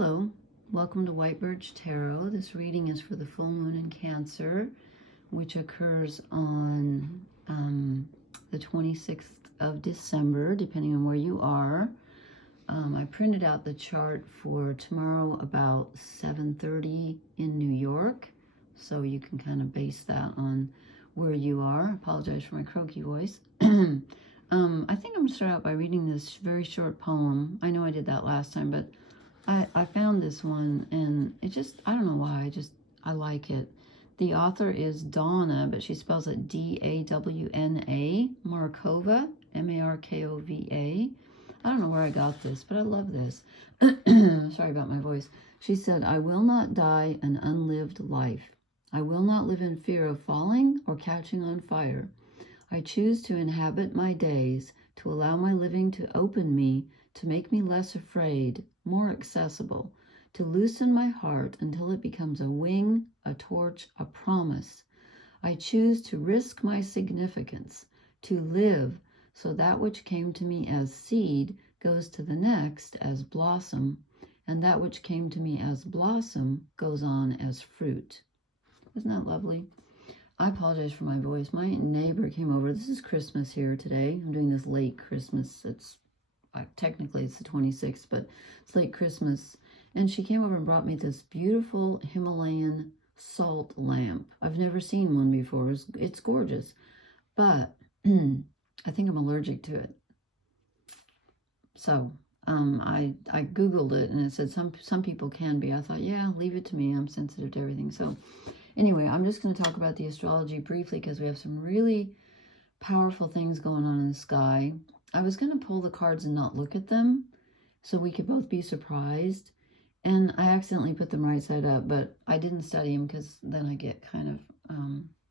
Hello, welcome to White Birch Tarot. This reading is for the full moon in Cancer, which occurs on the 26th of December, depending on where you are. I printed out the chart for tomorrow about 7:30 in New York, so you can kind of base that on where you are. I apologize for my croaky voice. I think I'm going to start out by reading this very short poem. I know I did that last time, but I found this one, and it just, I don't know why, I like it. The author is Donna, but she spells it D-A-W-N-A, Markova, M-A-R-K-O-V-A. I don't know where I got this, but I love this. Sorry about my voice. She said, I will not die an unlived life. I will not live in fear of falling or catching on fire. I choose to inhabit my days, to allow my living to open me, to make me less afraid, more accessible, to loosen my heart until it becomes a wing, a torch, a promise. I choose to risk my significance, to live so that which came to me as seed goes to the next as blossom, and that which came to me as blossom goes on as fruit. Isn't that lovely? I apologize for my voice. My neighbor came over. This is Christmas here today. I'm doing this late Christmas. Technically it's the 26th, but it's late Christmas. And she came over and brought me this beautiful Himalayan salt lamp. I've never seen one before. It's gorgeous, but I think I'm allergic to it. So I Googled it, and it said some people can be. I thought, yeah, leave it to me. I'm sensitive to everything. So anyway, I'm just going to talk about the astrology briefly because we have some really powerful things going on in the sky. I was going to pull the cards and not look at them so we could both be surprised. And I accidentally put them right side up, but I didn't study them because then I get kind of,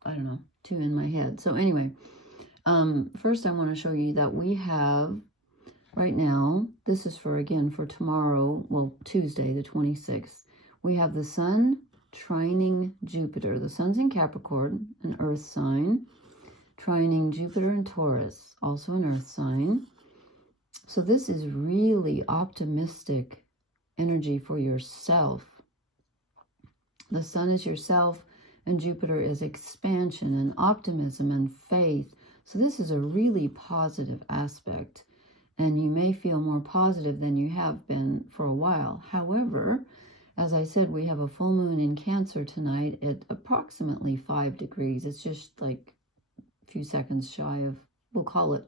I don't know, too in my head. So anyway, first I want to show you that we have right now, this is for tomorrow, well, Tuesday, the 26th. We have the sun trining Jupiter. The sun's in Capricorn, an earth sign, trining Jupiter in Taurus, also an earth sign. So this is really optimistic energy for yourself. The sun is yourself, and Jupiter is expansion and optimism and faith. So this is a really positive aspect, and you may feel more positive than you have been for a while. However, as I said, we have a full moon in Cancer tonight at approximately 5 degrees. It's just like a few seconds shy of, we'll call it,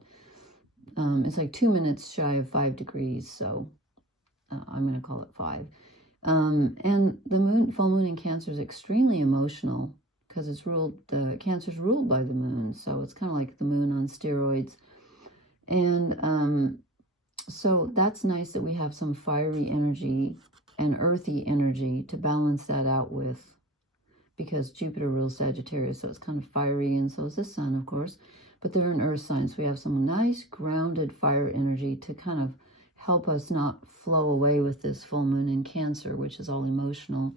it's like 2 minutes shy of 5 degrees. So I'm going to call it 5. And the full moon in Cancer is extremely emotional because Cancer's ruled by the moon. So it's kind of like the moon on steroids. And so that's nice that we have some fiery energy and earthy energy to balance that out with, because Jupiter rules Sagittarius, so it's kind of fiery, and so is the sun, of course, but they're an earth sign, so we have some nice grounded fire energy to kind of help us not flow away with this full moon in Cancer, which is all emotional.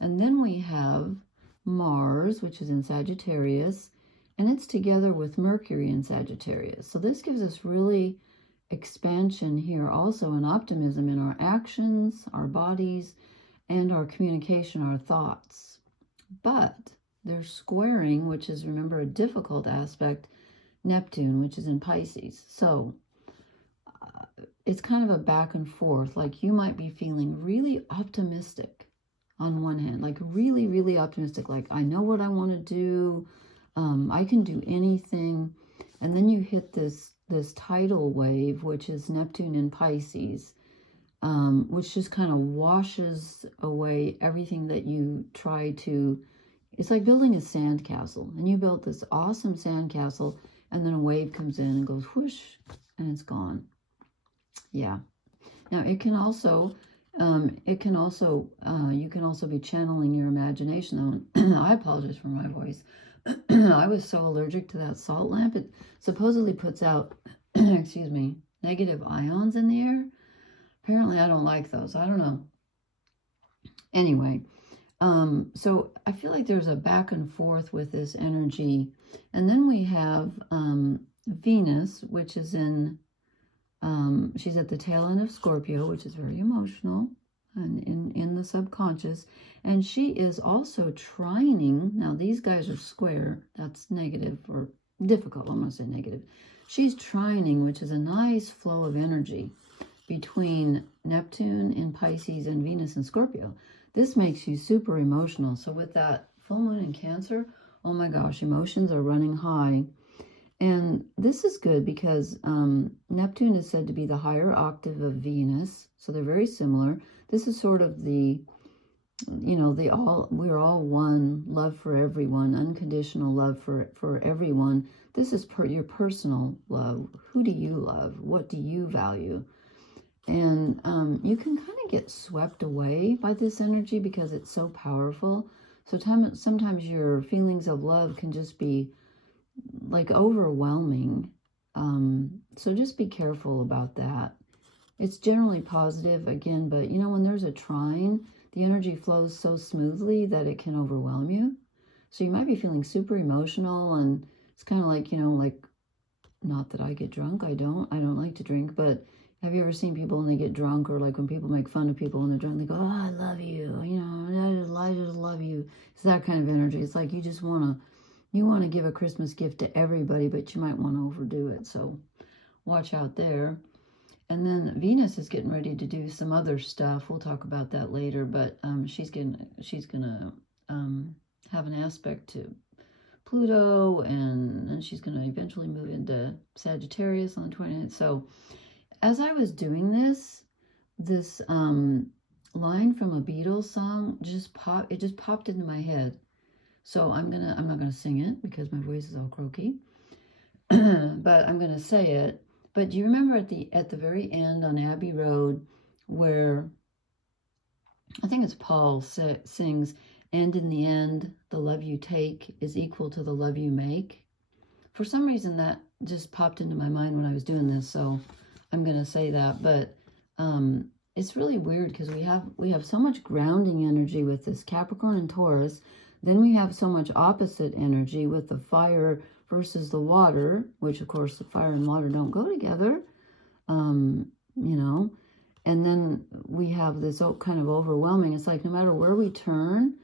And then we have Mars, which is in Sagittarius, and it's together with Mercury in Sagittarius. So this gives us really expansion here, also an optimism in our actions, our bodies, and our communication, our thoughts. But they're squaring, which is, remember, a difficult aspect, Neptune, which is in Pisces. So it's kind of a back and forth. Like you might be feeling really optimistic on one hand, like really, really optimistic. Like, I know what I want to do. I can do anything. And then you hit this tidal wave, which is Neptune in Pisces, which just kind of washes away everything that you try to. It's like building a sandcastle, and you built this awesome sandcastle, and then a wave comes in and goes whoosh, and it's gone. Yeah. Now you can also be channeling your imagination. Though I apologize for my voice. I was so allergic to that salt lamp. It supposedly puts out, excuse me, negative ions in the air. Apparently I don't like those. I don't know. Anyway, so I feel like there's a back and forth with this energy. And then we have Venus, which is in, she's at the tail end of Scorpio, which is very emotional. in the subconscious. And she is also trining. Now, these guys are square. That's negative or difficult. I'm going to say negative. She's trining, which is a nice flow of energy between Neptune in Pisces and Venus in Scorpio. This makes you super emotional. So with that full moon in Cancer, oh my gosh, emotions are running high. And this is good because Neptune is said to be the higher octave of Venus. So they're very similar. This is sort of the, you know, we're all one, love for everyone, unconditional love for everyone. This is your personal love. Who do you love? What do you value? And you can kind of get swept away by this energy because it's so powerful. So sometimes your feelings of love can just be like overwhelming. So just be careful about that. It's generally positive again, but you know, when there's a trine, the energy flows so smoothly that it can overwhelm you. So you might be feeling super emotional, and it's kind of like, you know, like, not that I get drunk. I don't like to drink, but have you ever seen people when they get drunk, or like when people make fun of people when they're drunk, they go, oh, I love you, you know, I just love you. It's that kind of energy. It's like you just want to give a Christmas gift to everybody, but you might want to overdo it. So watch out there. And then Venus is getting ready to do some other stuff. We'll talk about that later, but she's gonna have an aspect to Pluto, and she's gonna eventually move into Sagittarius on the 29th. So as I was doing this line from a Beatles song just popped into my head. So I'm not gonna sing it because my voice is all croaky, but I'm gonna say it. But do you remember at the very end on Abbey Road, where I think it's Paul sings, and in the end, the love you take is equal to the love you make? For some reason, that just popped into my mind when I was doing this, so I'm gonna say that. But it's really weird because we have so much grounding energy with this Capricorn and Taurus. Then we have so much opposite energy with the fire versus the water, which of course the fire and water don't go together, you know. And then we have this kind of overwhelming. It's like no matter where we turn,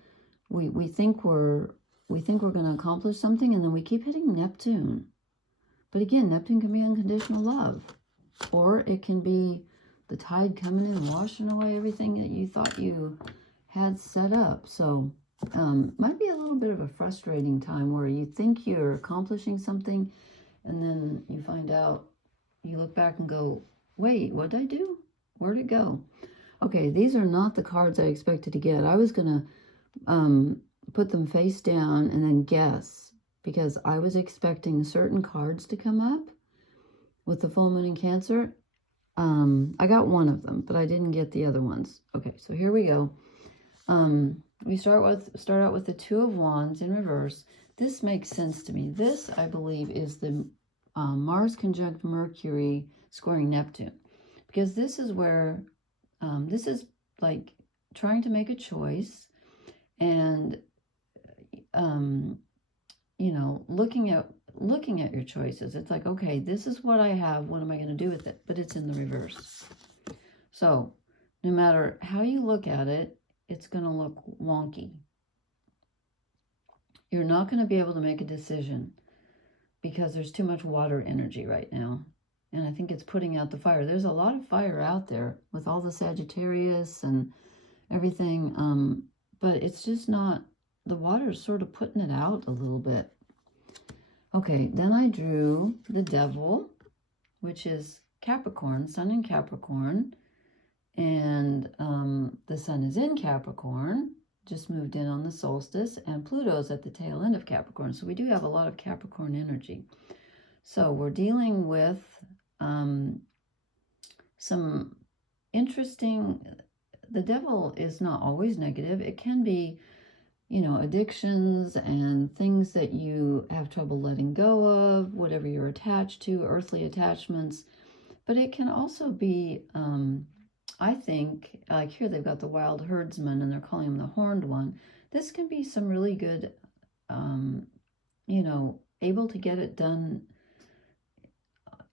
we think we're going to accomplish something, and then we keep hitting Neptune. But again, Neptune can be unconditional love, or it can be the tide coming in and washing away everything that you thought you had set up. So might be a little bit of a frustrating time where you think you're accomplishing something, and then you find out, you look back and go, wait, what did I do? Where'd it go? Okay, these are not the cards I expected to get. I was going to put them face down and then guess, because I was expecting certain cards to come up with the full moon in Cancer. I got one of them, but I didn't get the other ones. Okay, so here we go. We start out with the Two of Wands in reverse. This makes sense to me. This, I believe, is the Mars conjunct Mercury squaring Neptune, because this is where this is like trying to make a choice, and you know, looking at your choices. It's like, okay, this is what I have. What am I going to do with it? But it's in the reverse. So no matter how you look at it, it's going to look wonky. You're not going to be able to make a decision because there's too much water energy right now. And I think it's putting out the fire. There's a lot of fire out there with all the Sagittarius and everything. But it's just not, the water is sort of putting it out a little bit. Okay, then I drew the Devil, which is Capricorn, Sun in Capricorn. And the Sun is in Capricorn, just moved in on the solstice, and Pluto's at the tail end of Capricorn. So we do have a lot of Capricorn energy. So we're dealing with some interesting, the Devil is not always negative. It can be, you know, addictions and things that you have trouble letting go of, whatever you're attached to, earthly attachments. But it can also be, I think, like here they've got the wild herdsman and they're calling him the horned one. This can be some really good, you know, able to get it done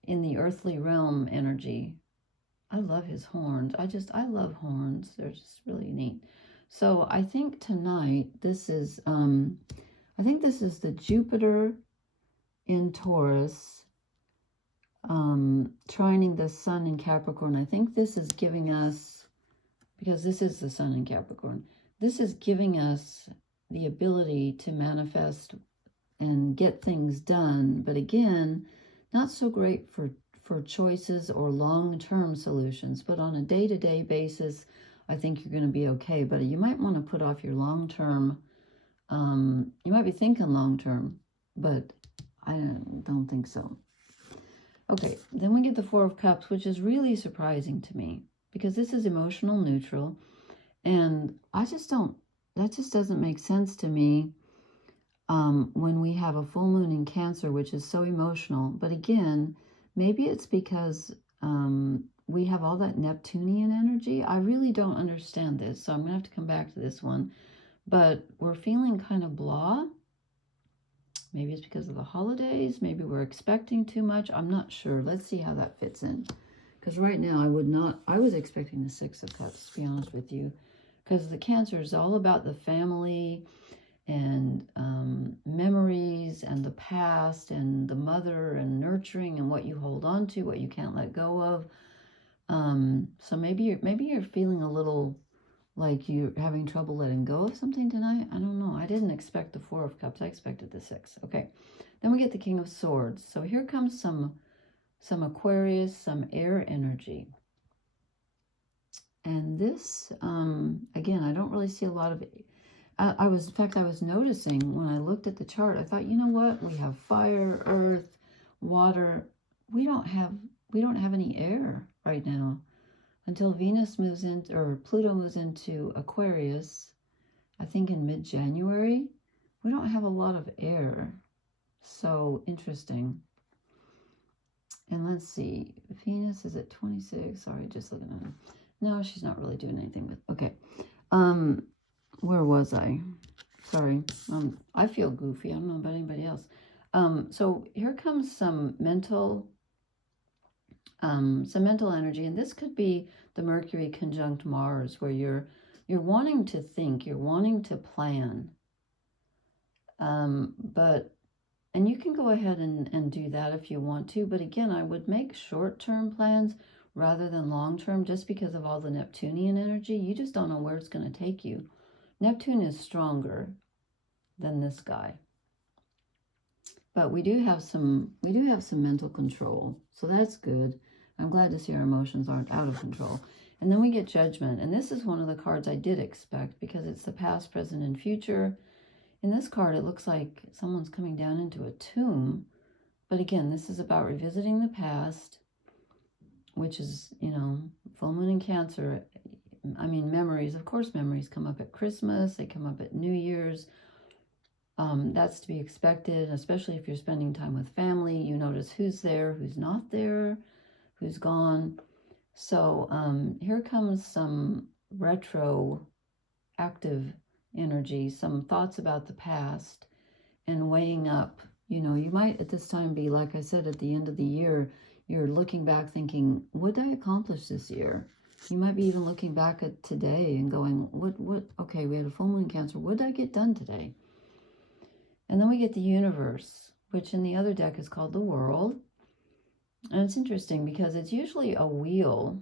in the earthly realm energy. I love his horns. I love horns. They're just really neat. So I think tonight this is, I think this is the Jupiter in Taurus, trining the sun in Capricorn. I think this is giving us, because this is the sun in Capricorn, this is giving us the ability to manifest and get things done. But again, not so great for choices or long-term solutions. But on a day-to-day basis, I think you're going to be okay. But you might want to put off your long-term. You might be thinking long-term, but I don't think so. Okay, then we get the Four of Cups, which is really surprising to me, because this is emotional neutral. And I just don't, that just doesn't make sense to me when we have a full moon in Cancer, which is so emotional. But again, maybe it's because we have all that Neptunian energy. I really don't understand this, so I'm going to have to come back to this one. But we're feeling kind of blah. Maybe it's because of the holidays. Maybe we're expecting too much. I'm not sure. Let's see how that fits in. Because right now I was expecting the Six of Cups, to be honest with you. Because the Cancer is all about the family and memories and the past and the mother and nurturing and what you hold on to, what you can't let go of. So maybe you're feeling a little like you're having trouble letting go of something tonight. I don't know. I didn't expect the Four of Cups. I expected the Six. Okay. Then we get the King of Swords. So here comes some Aquarius, some air energy. And this, again, I don't really see a lot of... in fact, I was noticing when I looked at the chart, I thought, you know what? We have fire, earth, water. We don't have any air right now. Until Venus moves in, or Pluto moves into Aquarius, I think in mid-January, we don't have a lot of air. So interesting. And let's see, Venus is at 26. Sorry, just looking at her. No, she's not really doing anything with, okay. Where was I? Sorry. I feel goofy. I don't know about anybody else. So here comes some mental energy, and this could be the Mercury conjunct Mars, where you're wanting to think, you're wanting to plan, and you can go ahead and do that if you want to, but again, I would make short-term plans rather than long-term, just because of all the Neptunian energy. You just don't know where it's going to take you. Neptune is stronger than this guy. But we do have some mental control, so that's good. I'm glad to see our emotions aren't out of control. And then we get Judgment, and this is one of the cards I did expect, because it's the past, present, and future. In this card, it looks like someone's coming down into a tomb. But again, this is about revisiting the past, which is, you know, full moon in Cancer. I mean, memories. Of course, memories come up at Christmas. They come up at New Year's. That's to be expected, especially if you're spending time with family. You notice who's there, who's not there, who's gone. So here comes some retroactive energy, some thoughts about the past, and weighing up. You know, you might at this time be, like I said, at the end of the year, you're looking back thinking, what did I accomplish this year? You might be even looking back at today and going, okay, we had a full moon in Cancer. What did I get done today? And then we get the Universe, which in the other deck is called the World. And it's interesting because it's usually a wheel.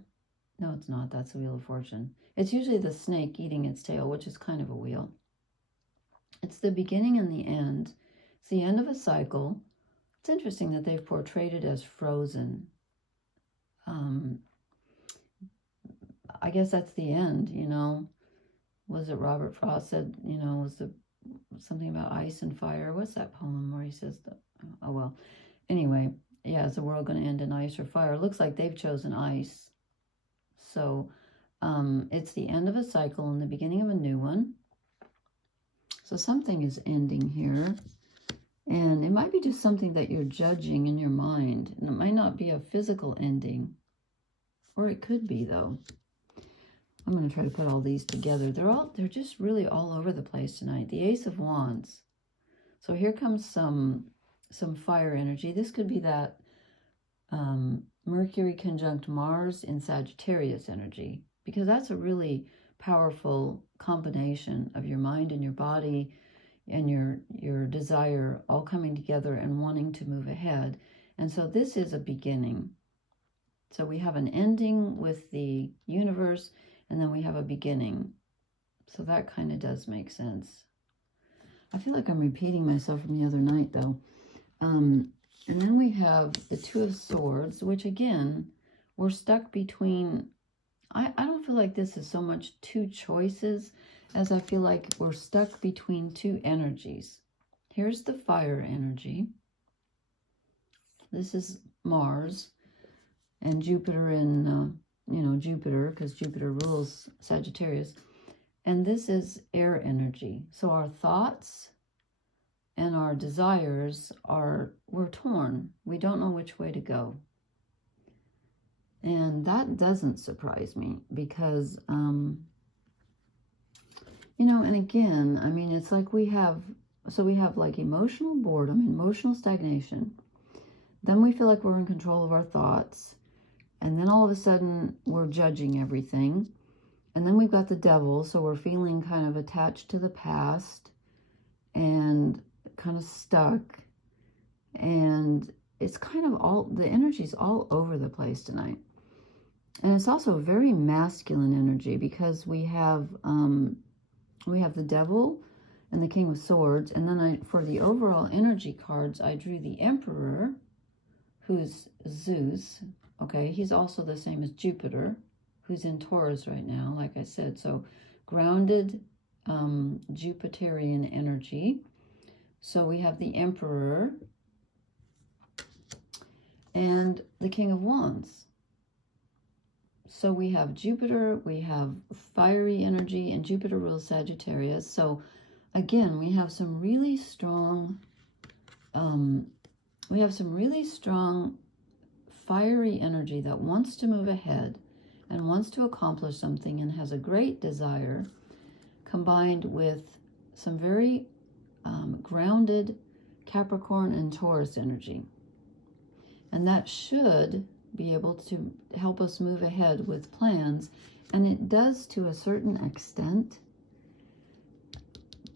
No, it's not. That's the Wheel of Fortune. It's usually the snake eating its tail, which is kind of a wheel. It's the beginning and the end. It's the end of a cycle. It's interesting that they've portrayed it as frozen. I guess that's the end, you know. Was it Robert Frost said, you know, was the something about ice and fire? What's that poem where he says that? Oh, well. Anyway, yeah, is the world going to end in ice or fire? It looks like they've chosen ice. So it's the end of a cycle and the beginning of a new one. So something is ending here. And it might be just something that you're judging in your mind. And it might not be a physical ending. Or it could be, though. I'm going to try to put all these together. They're just really all over the place tonight. The Ace of Wands. So here comes some fire energy. This could be that Mercury conjunct Mars in Sagittarius energy, because that's a really powerful combination of your mind and your body and your desire all coming together and wanting to move ahead. And so this is a beginning. So we have an ending with the universe, and then we have a beginning. So that kind of does make sense. I feel like I'm repeating myself from the other night, though. And then we have the Two of Swords, which again, we're stuck between, I don't feel like this is so much two choices as I feel like we're stuck between two energies. Here's the fire energy. This is Mars and Jupiter in, Jupiter, because Jupiter rules Sagittarius. And this is air energy. So our thoughts and our desires we're torn. We don't know which way to go. And that doesn't surprise me because, and again, I mean, it's like we have like emotional boredom, emotional stagnation. Then we feel like we're in control of our thoughts. And then all of a sudden we're judging everything. And then we've got the devil. So we're feeling kind of attached to the past and kind of stuck. And it's kind of the energy's all over the place tonight. And it's also very masculine energy because we have the devil and the King of Swords. And then for the overall energy cards, I drew the Emperor, who's Zeus. Okay, he's also the same as Jupiter, who's in Taurus right now, like I said. So grounded Jupiterian energy. So we have the Emperor and the King of Wands. So we have Jupiter, we have fiery energy, and Jupiter rules Sagittarius. So again, we have some really strong, fiery energy that wants to move ahead and wants to accomplish something and has a great desire, combined with some very grounded Capricorn and Taurus energy. And that should be able to help us move ahead with plans. And it does to a certain extent.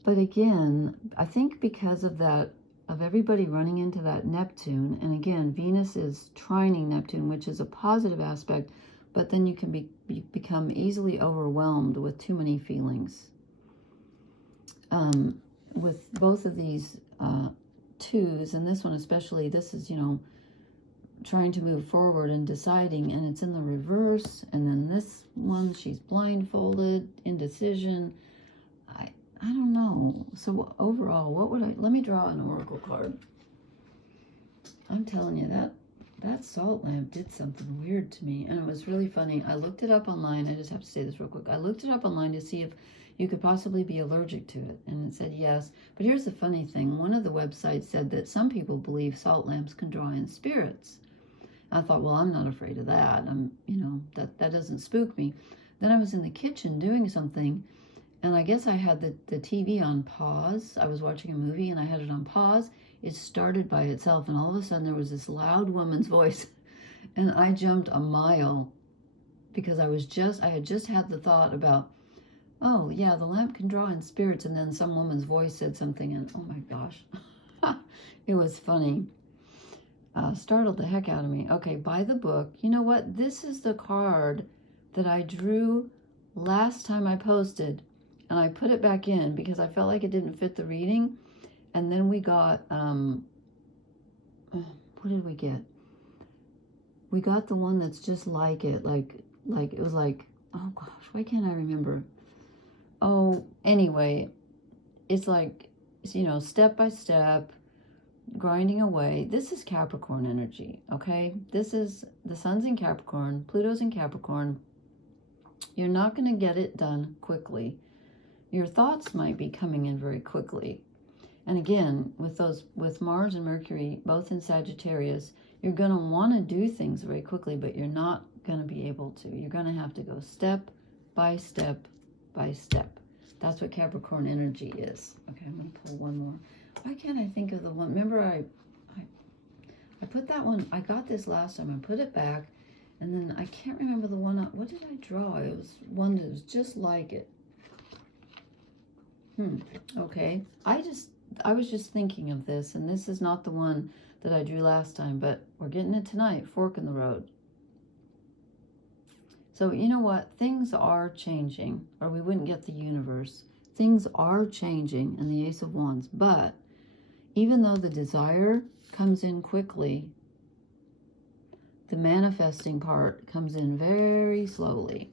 But again, I think because of that, of everybody running into that Neptune, and again, Venus is trining Neptune, which is a positive aspect, but then you can become easily overwhelmed with too many feelings. With both of these twos, and this one especially, this is, trying to move forward and deciding, and it's in the reverse. And then this one, she's blindfolded, indecision. I don't know. So overall, let me draw an oracle card. I'm telling you, that salt lamp did something weird to me, and it was really funny. I looked it up online. I just have to say this real quick. I looked it up online to see if you could possibly be allergic to it, and it said yes. But here's the funny thing. One of the websites said that some people believe salt lamps can draw in spirits. I thought, well, I'm not afraid of that. That doesn't spook me. Then I was in the kitchen doing something, and I guess I had the TV on pause. I was watching a movie, and I had it on pause. It started by itself, and all of a sudden there was this loud woman's voice, and I jumped a mile because I had just had the thought about, oh, yeah, the lamp can draw in spirits, and then some woman's voice said something, and oh my gosh, it was funny. Startled the heck out of me. Okay, buy the book. You know what? This is the card that I drew last time I posted, and I put it back in because I felt like it didn't fit the reading. And then we got, what did we get? We got the one that's just like it. Like it was like, oh gosh, why can't I remember? Oh, anyway, it's like, step by step, grinding away. This is Capricorn energy, okay? This is, the sun's in Capricorn, Pluto's in Capricorn. You're not going to get it done quickly. Your thoughts might be coming in very quickly. And again, with Mars and Mercury, both in Sagittarius, you're going to want to do things very quickly, but you're not going to be able to. You're going to have to go step by step by step. That's what Capricorn energy is. Okay, I'm going to pull one more. Why can't I think of the one? Remember, I put that one, I got this last time, I put it back, and then I can't remember the one, what did I draw? It was one that was just like it. Okay, I was just thinking of this, and this is not the one that I drew last time, but we're getting it tonight, fork in the road. So you know what? Things are changing, or we wouldn't get the universe. Things are changing in the Ace of Wands, but even though the desire comes in quickly, the manifesting part comes in very slowly.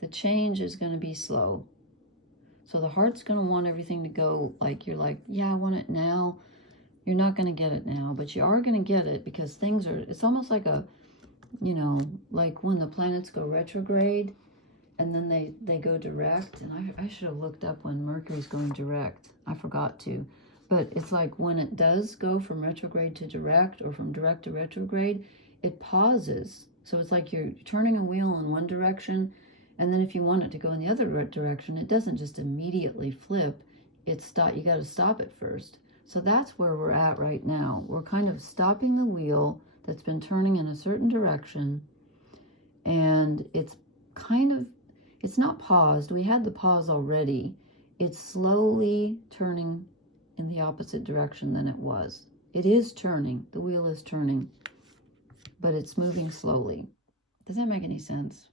The change is going to be slow. So the heart's going to want everything to go like, you're like, yeah, I want it now. You're not going to get it now, but you are going to get it because things are, it's almost like a, you know, like when the planets go retrograde and then they go direct. And I should have looked up when Mercury's going direct. I forgot to. But it's like when it does go from retrograde to direct, or from direct to retrograde, it pauses. So it's like you're turning a wheel in one direction, and then if you want it to go in the other direction, it doesn't just immediately flip. You got to stop it first. So that's where we're at right now. We're kind of stopping the wheel that's been turning in a certain direction, and it's not paused. We had the pause already. It's slowly turning in the opposite direction than it was. It is turning. The wheel is turning, but it's moving slowly. Does that make any sense?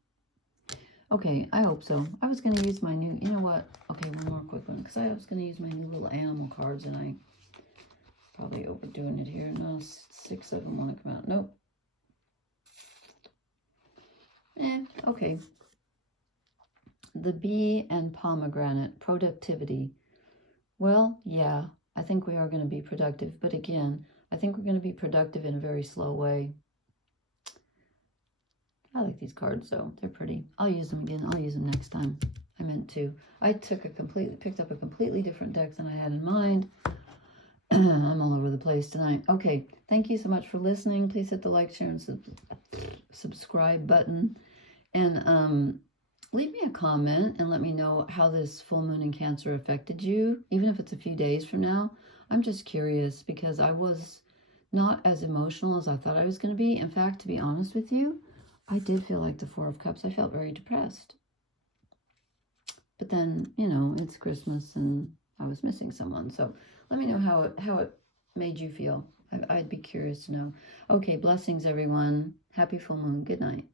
Okay, I hope so. I was going to use my new, you know what? Okay, one more quick one, because I was going to use my new little animal cards, and I probably overdoing it here. No, 6 of them want to come out. Nope. Okay. The bee and pomegranate, productivity. Well, yeah, I think we are going to be productive. But again, I think we're going to be productive in a very slow way. I like these cards, though. They're pretty. I'll use them again. I'll use them next time. I meant to. I picked up a completely different deck than I had in mind. I'm all over the place tonight. Okay, thank you so much for listening. Please hit the like, share, and subscribe button. And leave me a comment and let me know how this full moon in Cancer affected you, even if it's a few days from now. I'm just curious because I was not as emotional as I thought I was going to be. In fact, to be honest with you, I did feel like the 4 of Cups. I felt very depressed. But then, you know, it's Christmas and I was missing someone. So let me know how it made you feel. I'd be curious to know. Okay, blessings, everyone. Happy full moon. Good night.